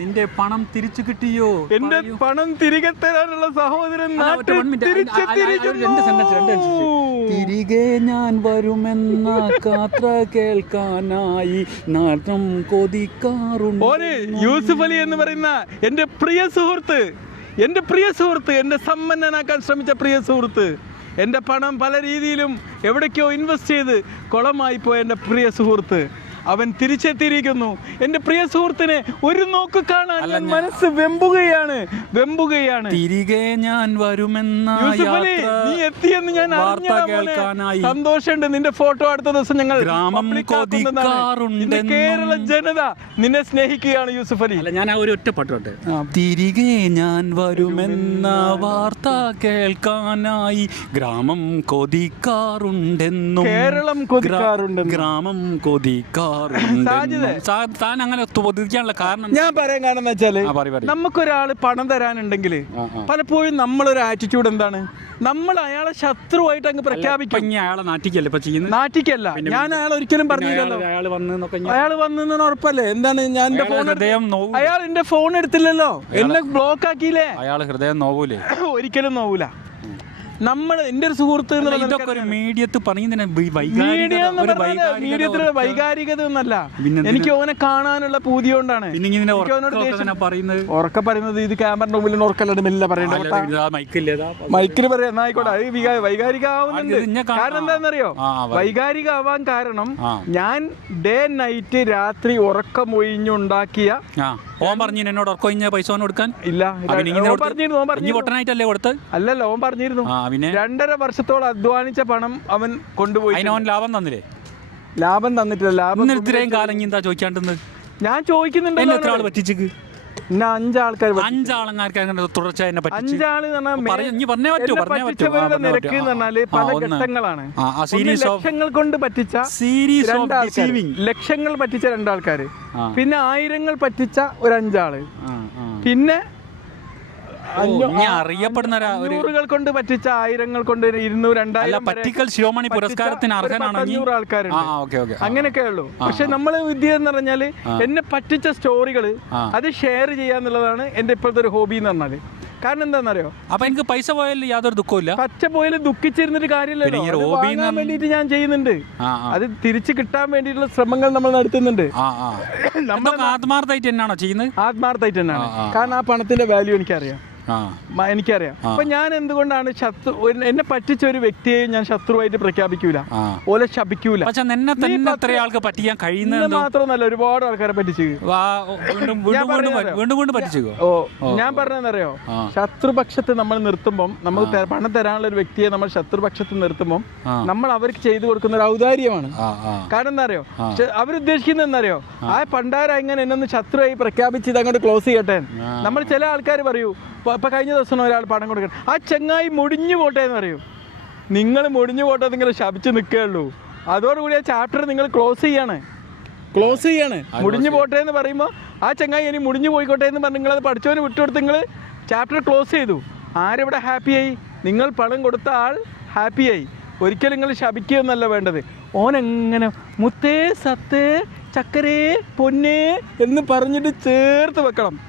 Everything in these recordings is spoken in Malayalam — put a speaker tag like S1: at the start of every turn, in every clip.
S1: നിന്റെ പണം തിരിച്ചു കിട്ടിയോ?
S2: എന്റെ പണം തിരികെ തരാനുള്ള സഹോദരൻ.
S1: തിരികെ ഞാൻ വരുമെന്ന കാത്ര കേൾക്കാനായി നാട്ടം കൊതിക്കാറുണ്ട്.
S2: യൂസുഫ് അലി എന്ന് പറയുന്ന എന്റെ പ്രിയ സുഹൃത്ത് എന്റെ പ്രിയ സുഹൃത്ത് എന്റെ സമ്പന്നനാക്കാൻ ശ്രമിച്ച പ്രിയ സുഹൃത്ത് എന്റെ പണം പല രീതിയിലും എവിടേക്കോ ഇൻവെസ്റ്റ് ചെയ്ത് കുളമായി പോയ എന്റെ പ്രിയ സുഹൃത്ത്. അവൻ തിരിച്ചെത്തിയിരിക്കുന്നു. എന്റെ പ്രിയ സുഹൃത്തിനെ ഒരു നോക്ക് കാണാൻ ഞാൻ മനസ്സ് വെമ്പുകയാണ്. വെമ്പുകയാണ്.
S1: തിരികെ ഞാൻ വരുമെന്ന
S2: യൂസുഫ് അലി നീ എത്തിയെന്ന് ഞാൻ. സന്തോഷമുണ്ട് നിന്റെ ഫോട്ടോ അടുത്ത ദിവസം ഞങ്ങൾ. കേരള ജനത നിന്നെ സ്നേഹിക്കുകയാണ് യൂസുഫ് അലി.
S1: അല്ല ഞാൻ ആ ഒരു ഒറ്റ പാട്ടോട്ടെ തിരികെ ഞാൻ വരുമെന്ന വാർത്ത കേൾക്കാനായി ഗ്രാമം കൊതിക്കാറുണ്ടെന്നും
S2: കേരളം കൊതിക്കാറുണ്ട്
S1: ഗ്രാമം കൊതിക്കാ താൻ അങ്ങനെ കാരണം
S2: ഞാൻ പറയാൻ കാരണം
S1: വെച്ചാൽ
S2: നമുക്കൊരാൾ പണം തരാനുണ്ടെങ്കിൽ. പലപ്പോഴും നമ്മളൊരു ആറ്റിറ്റ്യൂഡ് എന്താണ്? നമ്മൾ അയാളെ ശത്രുവായിട്ട് അങ്ങ് പ്രഖ്യാപിക്കും.
S1: അയാളെ നാട്ടിക്കല്ലേ ഇപ്പൊ ചെയ്യുന്നത്?
S2: നാട്ടിക്കല്ല ഞാൻ അയാൾ ഒരിക്കലും പറഞ്ഞില്ലല്ലോ.
S1: അയാൾ
S2: അയാൾ വന്നെന്ന് ഉറപ്പല്ലേ? എന്താണ് ഞാൻ എന്റെ ഫോൺ
S1: ഹൃദയം
S2: അയാൾ എന്റെ ഫോൺ എടുത്തില്ലല്ലോ. എന്നെ ബ്ലോക്ക് ആക്കിയില്ലേ?
S1: അയാൾ ഹൃദയം നോവൂലേ?
S2: ഒരിക്കലും നോവൂല. നമ്മൾ എന്റെ ഒരു സുഹൃത്ത് മീഡിയത്തിൽ
S1: ഇതൊക്കെ ഒരു മീഡിയത്ത് പറയുന്നതിന് വൈകാരികത
S2: മീഡിയത്തിലുള്ള ഒന്നല്ല എനിക്ക് ഓനെ കാണാനുള്ള പൂതി കൊണ്ടാണ്. ഉറക്കെ പറയുന്നത് ഇത് ക്യാമറ മുമ്പിൽ ഉറക്കല്ലാണ്ട് മെല്ലെ പറയണ്ട. മൈക്കിൽ പറയാം എന്നാ ആയിക്കോട്ടെ. അത് വൈകാരിക ആവുന്നുണ്ട്. കാരണം എന്താണെന്നറിയോ. വൈകാരിക ആവാൻ കാരണം ഞാൻ ഡേ നൈറ്റ് രാത്രി ഉറക്കമൊഴിഞ്ഞുണ്ടാക്കിയ
S1: ഓൻ പറഞ്ഞു എന്നോട് ഉറക്കം പൈസ ഓൻ കൊടുക്കാൻ?
S2: ഇല്ല
S1: പൊട്ടനായിട്ടല്ലേ കൊടുത്ത്?
S2: അല്ലല്ലോ ഓൻ പറഞ്ഞിരുന്നു.
S1: പിന്നെ?
S2: രണ്ടര വർഷത്തോളം അധ്വാനിച്ച പണം അവൻ കൊണ്ടുപോയി.
S1: അതിന് ലാഭം തന്നില്ലേ?
S2: ലാഭം തന്നിട്ടില്ല ലാഭം
S1: ഇത്രയും കാലം എന്താ ചോദിക്കാണ്ടെന്ന്
S2: ഞാൻ ചോദിക്കുന്നുണ്ടല്ലോ
S1: എത്ര ആൾ പറ്റിച്ചിക്ക്?
S2: അഞ്ചാൾക്കാർ
S1: തുടർച്ച എന്നെ പറ്റിച്ച്
S2: അഞ്ചാൾ എന്ന് പറഞ്ഞാൽ
S1: പറ- ഇനി പറഞ്ഞേ പറ്റൂ,
S2: എന്നെ
S1: പറഞ്ഞേ പറ്റൂ.
S2: പറ്റിച്ചവരുടെ
S1: പറഞ്ഞേ
S2: നിരക്ക്
S1: പറ്റൂ.
S2: എന്ന് പറഞ്ഞാൽ
S1: ആ,
S2: പല
S1: ഒന്ന്.
S2: ഘട്ടങ്ങളാണ്
S1: ആ, ആ,
S2: ഒന്ന്
S1: series of-
S2: ലക്ഷങ്ങൾ കൊണ്ട് പറ്റിച്ച
S1: സീരീസ് ഓഫ്
S2: രണ്ടാൾക്കാര്
S1: ഡിസീവിങ്
S2: ലക്ഷങ്ങൾ പറ്റിച്ച രണ്ടാൾക്കാര്
S1: ആ.
S2: പിന്നെ ആയിരങ്ങൾ പറ്റിച്ച ഒരു
S1: അഞ്ചാൾ
S2: പിന്നെ
S1: അറിയപ്പെടുന്ന
S2: അഞ്ഞൂറുകൾ കൊണ്ട് പറ്റിച്ച ആയിരങ്ങൾ കൊണ്ട് ഇരുന്നൂറ് രണ്ടായിരം
S1: പറ്റിക്കൽ ശിരോമണി പുരസ്കാരത്തിന്
S2: ഒരു
S1: അർഹനാണെങ്കിൽ
S2: ആൾക്കാരുണ്ട്. അങ്ങനെയൊക്കെ ഉള്ളൂ. പക്ഷെ നമ്മൾ വിദ്യ എന്ന് പറഞ്ഞാൽ എന്നെ പറ്റിച്ച സ്റ്റോറികൾ അത് ഷെയർ ചെയ്യാന്നുള്ളതാണ് എന്റെ ഇപ്പോഴത്തെ ഒരു ഹോബി എന്ന് പറഞ്ഞാൽ. കാരണം എന്താണെന്നറിയോ
S1: അപ്പൊ എനിക്ക് പൈസ പോയാലും യാതൊരു ദുഃഖമില്ല
S2: പച്ച പോയാലും ദുഃഖിച്ചിരുന്നിട്ട് കാര്യമില്ലല്ലോ. വാങ്ങാൻ വേണ്ടിയിട്ട് ഞാൻ ചെയ്യുന്നുണ്ട്. അത് തിരിച്ചു കിട്ടാൻ വേണ്ടിയിട്ടുള്ള ശ്രമങ്ങൾ നമ്മൾ നടത്തുന്നുണ്ട്.
S1: ഇതൊക്കെ ആത്മാർത്ഥമായിട്ട് തന്നെയാണോ ചെയ്യുന്നത്?
S2: ആത്മാർത്ഥമായിട്ട് തന്നെയാണ്. കാരണം ആ പണത്തിന്റെ വാല്യൂ എനിക്കറിയാം. എനിക്കറിയാം. അപ്പൊ ഞാൻ എന്തുകൊണ്ടാണ് ശത്രു എന്നെ പറ്റിച്ച ഒരു വ്യക്തിയെ ഞാൻ ശത്രുവായിട്ട് പ്രഖ്യാപിക്കൂല? ഓലെ ശപിക്കൂല.
S1: പറ്റിക്കാൻ കഴിയുന്നത്
S2: മാത്രമല്ല ഒരുപാട് ആൾക്കാരെ പറ്റിച്ചു. ഓ ഞാൻ പറഞ്ഞതെന്നറിയോ. ശത്രുപക്ഷത്ത് നമ്മൾ നിർത്തുമ്പം നമ്മൾ പണം തരാനുള്ള ഒരു വ്യക്തിയെ നമ്മൾ ശത്രുപക്ഷത്ത് നിർത്തുമ്പം നമ്മൾ അവർക്ക് ചെയ്തു കൊടുക്കുന്ന ഒരു ഔദാര്യമാണ്. കാരണം എന്താ അറിയോ? അവരുദ്ദേശിക്കുന്നത് എന്നറിയോ ആ. പണ്ടാര ഇങ്ങനെ എന്നൊന്ന് ശത്രുവായി പ്രഖ്യാപിച്ച് ഇത് അങ്ങോട്ട് ക്ലോസ് ചെയ്യട്ടെ നമ്മൾ ചില ആൾക്കാർ പറയൂ ഇപ്പൊ കഴിഞ്ഞ ദിവസം ഒരാൾ പണം കൊടുക്കണം ആ ചെങ്ങായി മുടിഞ്ഞു പോട്ടെ എന്ന് പറയും. നിങ്ങൾ മുടിഞ്ഞു പോട്ടെ നിങ്ങൾ ശപിച്ച് നിൽക്കുകയുള്ളൂ. അതോടുകൂടി ആ ചാപ്റ്റർ നിങ്ങൾ ക്ലോസ് ചെയ്യാണ്. ക്ലോസ് ചെയ്യാണ്. മുടിഞ്ഞു പോട്ടെ എന്ന് പറയുമ്പോൾ ആ ചെങ്ങായി ഇനി മുടിഞ്ഞു പോയിക്കോട്ടെ എന്ന് പറഞ്ഞ് നിങ്ങളത് പഠിച്ചവന് വിട്ടുകൊടുത്ത് നിങ്ങൾ ചാപ്റ്റർ ക്ലോസ് ചെയ്തു. ആരിവിടെ ഹാപ്പിയായി? നിങ്ങൾ പണം കൊടുത്ത ആൾ ഹാപ്പിയായി. ഒരിക്കലും നിങ്ങൾ ശപിക്കുകയൊന്നല്ല വേണ്ടത്. ഓൻ എങ്ങനെ മുത്തേ സത്തേ ചക്കരേ പൊന്നേ എന്ന് പറഞ്ഞിട്ട് ചേർത്ത് വെക്കണം.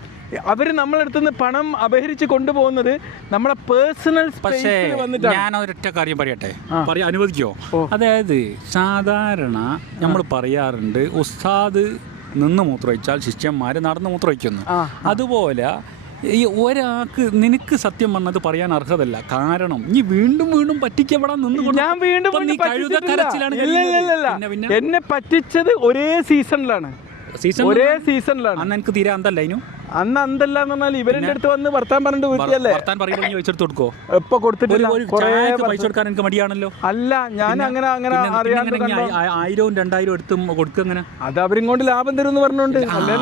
S2: അവർ നമ്മളടുത്ത് നിന്ന് പണം അപഹരിച്ച് കൊണ്ടുപോകുന്നത് നമ്മളെ പേഴ്സണൽ
S1: പക്ഷേ ഞാൻ ഒരൊറ്റ കാര്യം പറയട്ടെ? പറയാ അനുവദിക്കോ? അതായത് സാധാരണ നമ്മൾ പറയാറുണ്ട് ഉസ്താദ് നിന്ന് മൂത്രമൊഴിച്ചാൽ ശിഷ്യന്മാർ നടന്ന് മൂത്രമൊഴിക്കുന്നു. അതുപോലെ ഈ ഒരാൾക്ക് നിനക്ക് സത്യം വന്നത് പറയാൻ അർഹതല്ല. കാരണം നീ വീണ്ടും വീണ്ടും പറ്റിക്കപ്പെടാൻ നിന്ന്
S2: ഞാൻ വീണ്ടും എന്നെ പറ്റിച്ചത് ഒരേ സീസണിലാണ്
S1: സീസൺ
S2: ഒരേ സീസണിലാണ്
S1: അന്ന് എനിക്ക് തീരെ അന്തല്ല അതിനു
S2: അന്ന് അന്തല്ല എന്ന് പറഞ്ഞാൽ ഇവരുടെ അടുത്ത് വന്ന് വർത്താൻ പറഞ്ഞിട്ട് വീട്ടിയല്ലേ?
S1: വർത്താൻ പറയുമ്പോൾ നീ വെച്ചെടുത്ത് കൊടുക്കോ
S2: എപ്പോ കൊടുത്തിട്ടില്ല.
S1: പൈസ കൊടുക്കാൻ എനിക്ക് മടിയാണല്ലോ.
S2: അല്ല ഞാൻ അങ്ങനെ അങ്ങനെ അറിയാണ്ട്
S1: ആയിരവും രണ്ടായിരവും എടുത്തും കൊടുക്കുക അങ്ങനെ?
S2: അത് അവരിങ്ങോട്ട് ലാഭം തരും എന്ന്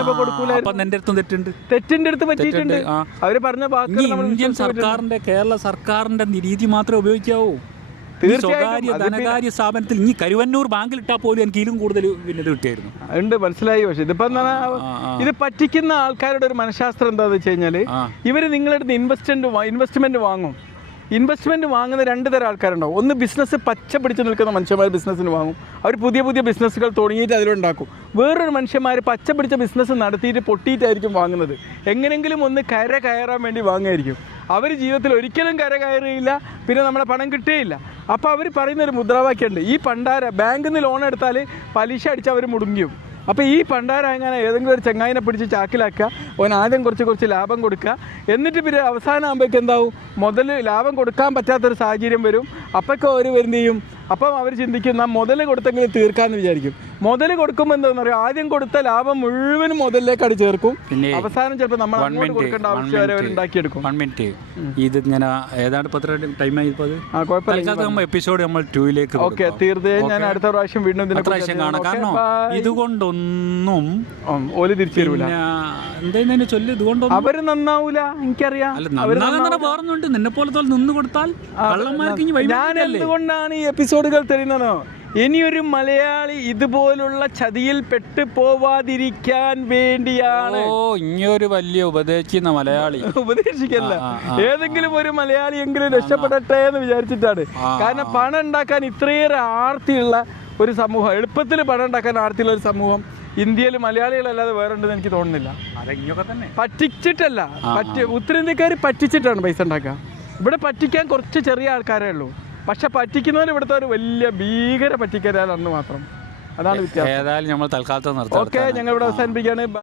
S2: ഇപ്പൊ കൊടുക്കൂല
S1: അടുത്തും തെറ്റുണ്ട്.
S2: തെറ്റിന്റെ അടുത്ത് പറ്റിയിട്ടുണ്ട്. അവർ പറഞ്ഞ ബാക്കി
S1: ഇന്ത്യൻ സർക്കാരിന്റെ കേരള സർക്കാരിന്റെ രീതി മാത്രമേ ഉപയോഗിക്കാവൂ. സ്വകാര്യ ധനകാര്യ സ്ഥാപനത്തിൽ ഇനി കരുവന്നൂർ ബാങ്കിൽ ഇട്ടാൽ പോലും എനിക്ക് ഇതിലും കൂടുതൽ ഇത് കിട്ടിയായിരുന്നു.
S2: ഉണ്ട് മനസ്സിലായി പക്ഷെ. ഇതിപ്പോ. ഇത് പറ്റിക്കുന്ന ആൾക്കാരുടെ ഒരു മനഃശാസ്ത്രം എന്താന്ന് വെച്ച്
S1: കഴിഞ്ഞാൽ.
S2: ഇവർ നിങ്ങളുടെ ഇൻവെസ്റ്റ്മെന്റ് ഇൻവെസ്റ്റ്മെന്റ് വാങ്ങും. ഇൻവെസ്റ്റ്മെന്റ് വാങ്ങുന്ന രണ്ട് തരം ആൾക്കാരുണ്ടാവും. ഒന്ന് ബിസിനസ് പച്ച പിടിച്ച് നിൽക്കുന്ന മനുഷ്യന്മാർ ബിസിനസ്സിന് വാങ്ങും. അവർ പുതിയ പുതിയ ബിസിനസ്സുകൾ തുടങ്ങിയിട്ട് അതിലുണ്ടാക്കും വേറൊരു മനുഷ്യന്മാർ പച്ച പിടിച്ച ബിസിനസ് നടത്തിയിട്ട് പൊട്ടിയിട്ടായിരിക്കും വാങ്ങുന്നത്. എങ്ങനെങ്കിലും ഒന്ന് കര കയറാൻ വേണ്ടി വാങ്ങുമായിരിക്കും. അവർ ജീവിതത്തിൽ ഒരിക്കലും കര കയറിയില്ല പിന്നെ നമ്മളെ പണം കിട്ടുകയില്ല. അപ്പോൾ അവർ പറയുന്ന ഒരു മുദ്രാവാക്യമുണ്ട്. ഈ പണ്ടാര ബാങ്കിൽ നിന്ന് ലോൺ എടുത്താൽ പലിശ അടിച്ച് അവർ മുടുങ്ങിയും. അപ്പോൾ ഈ പണ്ടാര അങ്ങനെ ഏതെങ്കിലും ഒരു ചങ്ങായിനെ പിടിച്ച് ചാക്കിലാക്കുക ഓൻ ആദ്യം കുറച്ച് കുറച്ച് ലാഭം കൊടുക്കുക. എന്നിട്ട് പിന്നെ അവസാനം ആകുമ്പോഴേക്ക് എന്താവും? മുതൽ ലാഭം കൊടുക്കാൻ പറ്റാത്തൊരു സാഹചര്യം വരും. അപ്പൊക്കെ അവർ വരുന്ന ചെയ്യും. അപ്പം അവർ ചിന്തിക്കും നാം മുതൽ കൊടുത്തെങ്കിലും തീർക്കാമെന്ന് വിചാരിക്കും. മുതൽ കൊടുക്കുമ്പോൾ എന്താണെന്ന് പറയുക ആദ്യം കൊടുത്ത ലാഭം മുഴുവനും മുതലിലേക്ക് അടി ചേർക്കും.
S1: പിന്നെ
S2: അവസാനം ചിലപ്പോൾ നമ്മൾ കൊടുക്കേണ്ട ആവശ്യം വരെ അവർ ഉണ്ടാക്കിയെടുക്കും.
S1: വൺ മിനിറ്റ് ഇത് ഇങ്ങനെ ഏതാണ്ട് പത്ര ടൈം ആയിപ്പോ അത്?
S2: ആ കുഴപ്പമില്ല.
S1: തൽക്കാലത്ത് നമ്മൾ എപ്പിസോഡ് നമ്മൾ ടൂയിലേക്ക്
S2: ഓക്കെ തീർച്ചയായും ഞാൻ അടുത്ത പ്രാവശ്യം വീണ്ടും ഇതിനെ
S1: പ്രാവശ്യം കാണാം. കാരണം ഇതുകൊണ്ടൊന്നും
S2: ഓൽ തിരിച്ചു തരൂല
S1: പിന്നെ ചൊല്ലി ഇതുകൊണ്ടൊന്നും
S2: അവർ നന്നാവൂല എനിക്കറിയാം.
S1: പറഞ്ഞുണ്ട് നിന്നെ നിന്ന് കൊടുത്താൽ
S2: ഞാൻ എന്തുകൊണ്ടാണ് ഈ എപ്പിസോഡുകൾ തരുന്നതോ ഇനിയൊരു മലയാളി ഇതുപോലുള്ള ചതിയിൽ പെട്ട് പോവാതിരിക്കാൻ വേണ്ടിയാണ്.
S1: ഓ ഇനിയൊരു വലിയ ഉപദേശിക്കുന്ന മലയാളി.
S2: ഉപദേശിക്കല്ല. ഏതെങ്കിലും ഒരു മലയാളി എങ്കിലും രക്ഷപ്പെടട്ടെ എന്ന് വിചാരിച്ചിട്ടാണ്. കാരണം പണം ഉണ്ടാക്കാൻ ഇത്രയേറെ ആർത്തിയുള്ള ഒരു സമൂഹം എളുപ്പത്തിൽ പണം ഉണ്ടാക്കാൻ ആർത്തിയുള്ള ഒരു സമൂഹം. ഇന്ത്യയിൽ മലയാളികളല്ലാതെ വേറെ ഉണ്ടെന്ന് എനിക്ക് തോന്നുന്നില്ല.
S1: തന്നെ.
S2: പറ്റിച്ചിട്ടല്ല. പറ്റി ഉത്തരേന്ത്യക്കാർ പറ്റിച്ചിട്ടാണ് പൈസ ഉണ്ടാക്കുക. ഇവിടെ പറ്റിക്കാൻ കുറച്ച് ചെറിയ ആൾക്കാരേ ഉള്ളൂ. പക്ഷെ പറ്റിക്കുന്നവർ ഇവിടുത്തെ ഒരു വലിയ ഭീകര പറ്റിക്കരാന്ന് മാത്രം. അതാണ് വ്യത്യാസം.
S1: ഏതായാലും നമ്മൾ തൽക്കാലത്ത് നിർത്താം
S2: ഓക്കെ ഞങ്ങൾ ഇവിടെ അവസാനിപ്പിക്കുകയാണ്.